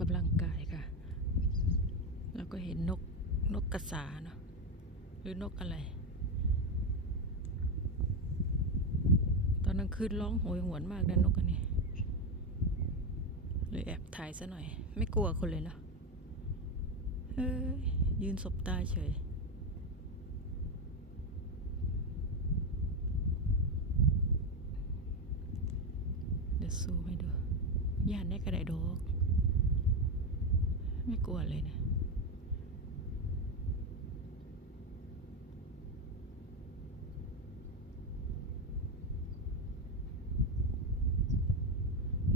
กำลังกายค่ะ แล้วก็เห็นนกนกกระสาเนาะหรือนกอะไร ตอนกลางคืนร้องโหยหวนมากนะนกอันนี้เลยแอบถ่ายซะหน่อย ไม่กลัวคนเลยเนาะเอ้ยยืนสบตาเฉยเดี๋ยวซูมให้ดูย่านได้กระไดดอก ไม่กลัวเลยนะ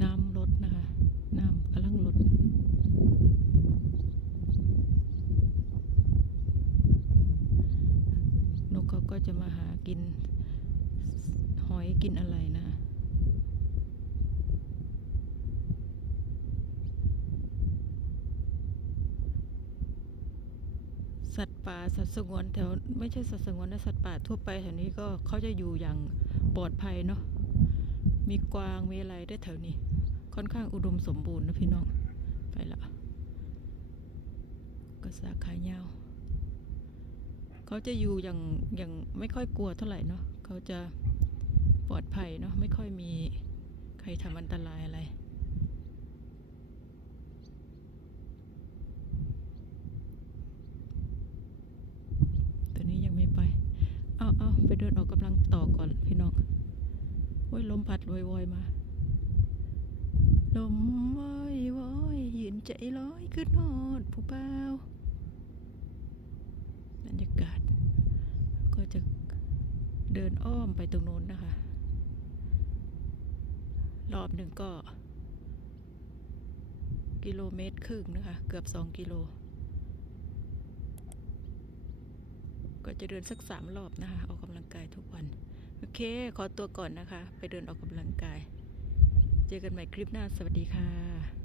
น้ำลดนะคะ น้ำกำลังลดนกเขาก็จะมาหากิน หอยกินอะไรนะคะ สัตว์ป่าสัตว์สงวนแถวไม่ใช่สัตว์สงวนนะสัตว์ป่าทั่วไปแถวนี้ก็เขาจะอยู่อย่างปลอดภัยเนาะมีกวางมีอะไรได้แถวนี้ ค่อนข้างอุดมสมบูรณ์นะพี่น้องไปละกระสาขายาวเขาจะอยู่อย่างอย่างไม่ค่อยกลัวเท่าไหร่เนาะเขาจะปลอดภัยเนาะไม่ค่อยมีใครทำอันตรายอะไร ตัวนี้ยังไม่ไป เอาเอา ไปเดินออกกำลังต่อก่อนพี่น้องโอ้ยลมพัดโวอยๆมาลมวอยวอยยืนใจลอยขึ้นหอดผู้เบาบรรยากาศ ก็จะเดินอ้อมไปตรงโน้นนะคะ รอบหนึ่งก็ กิโลเมตรครึ่งนะคะ เกือบสองกิโล ก็จะเดินสักสามรอบนะคะ ออกกำลังกายทุกวัน โอเค ขอตัวก่อนนะคะ ไปเดินออกกำลังกาย เจอกันใหม่คลิปหน้า สวัสดีค่ะ